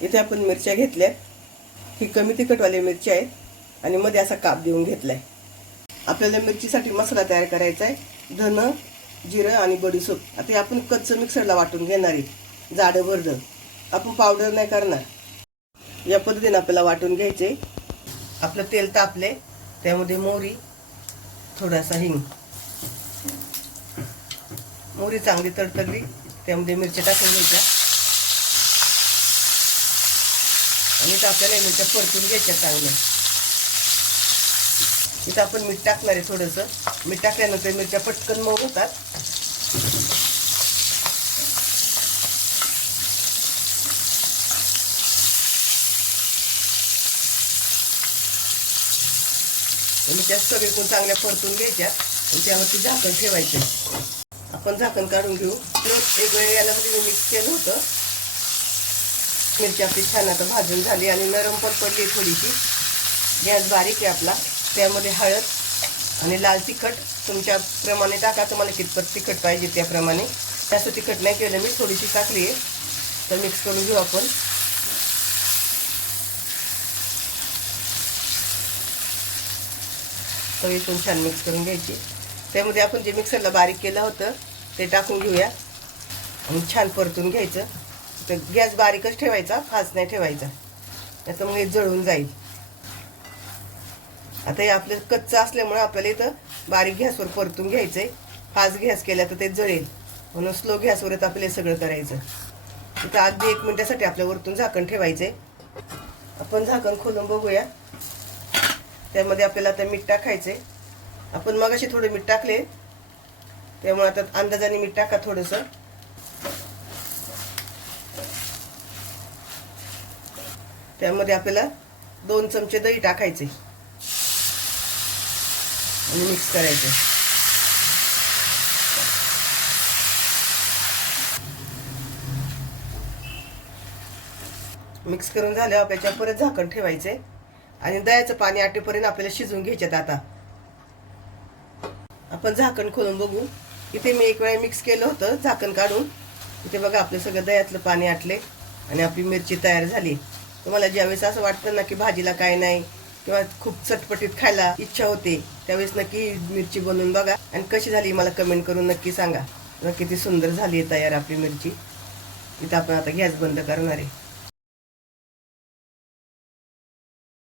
इथे आपण मिरच्या घेतल्या, ही कमी तिखटवाली मिरची आहेत आणि मध्ये असा काप देऊन घेतलाय। आपल्याला मिरचीसाठी मसाला तयार करायचा आहे, धन, जिरं आणि बडीशेप। आता हे आपण कच्चं मिक्सरला वाटून घेणार आहे, जाडं भरडं, आपण पावडर नाही करणार। या पद्धतीने आपल्याला वाटून घ्यायचे। आपलं तेल तापले, त्यामध्ये मोहरी, थोडासा हिंग, मोहरी चांगली तडतडली, त्यामध्ये मिरच्या टाकून घ्यायच्या आणि इथं आपल्याला मिरच्या परतून घ्यायच्या चांगल्या। इथं आपण मीठ टाकणार आहे थोडंसं, मीठ टाकल्यानंतर मिरच्या पटकन मऊ होतात। मिरच्या सगळीकडून चांगल्या परतून घ्यायच्या आणि त्यावरती झाकण ठेवायचे। आपण झाकण काढून घेऊ। एक वेळ याला मिक्स केलं होतं। मिरची आपली छान आता भाजून झाली आणि नरम पण पडली थोडीशी। गॅस बारीक आहे आपला। त्यामध्ये हळद आणि लाल तिखट तुमच्या प्रमाणे टाका, तुम्हाला कितपत तिखट पाहिजे त्याप्रमाणे। जास्त तिखट नाही केलं मी, थोडीशी टाकली आहे। तर मिक्स करून घेऊ आपण। चवीतून छान मिक्स करून घ्यायची। त्यामध्ये आपण जे मिक्सरला बारीक केलं होतं ते टाकून घेऊया आणि छान परतून घ्यायचं। तर गॅस बारीकच ठेवायचा, फास्ट नाही ठेवायचा, नाहीतर मग हे जळून जाईल। आता हे आपलं कच्चं असल्यामुळे आपल्याला इथं बारीक गॅसवर परतून घ्यायचंय। फास्ट गॅस केला तर ते जळेल, म्हणून स्लो गॅसवरच आपल्याला सगळं करायचं। इथं अगदी 1 मिनिटासाठी आपल्या वरतून झाकण ठेवायचंय। आपण झाकण खोलून बघूया। त्यामध्ये आपल्याला आता मीठ टाकायचंय। आपण मगाशी थोडं मीठ टाकले, त्यामुळे आता अंदाजाने मीठ टाका थोडंसं। त्यामध्ये आपल्याला 2 चमचे दही टाकायचे आणि मिक्स करायचं। मिक्स करून झाल्यावर त्याच्या परत झाकण ठेवायचे आणि दह्याचं पाणी आटेपर्यंत आपल्याला शिजवून घ्यायच्यात। आता आपण झाकण खोलून बघू। इथे मी एक वेळा मिक्स केलं होतं झाकण काढून। इथे बघा आपलं सगळं दह्यातलं पाणी आटले आणि आपली मिरची तयार झाली। तुम्हाला ज्यावेळेस असं वाटतं ना की भाजीला काय नाही किंवा खूप चटपटीत खायला इच्छा होते, त्यावेळेस नक्की मिरची बनवून बघा आणि कशी झाली मला कमेंट करून नक्की सांगा। किती सुंदर झाली आहे तयार आपली मिरची। इथं आपण आता गॅस बंद करणार आहे।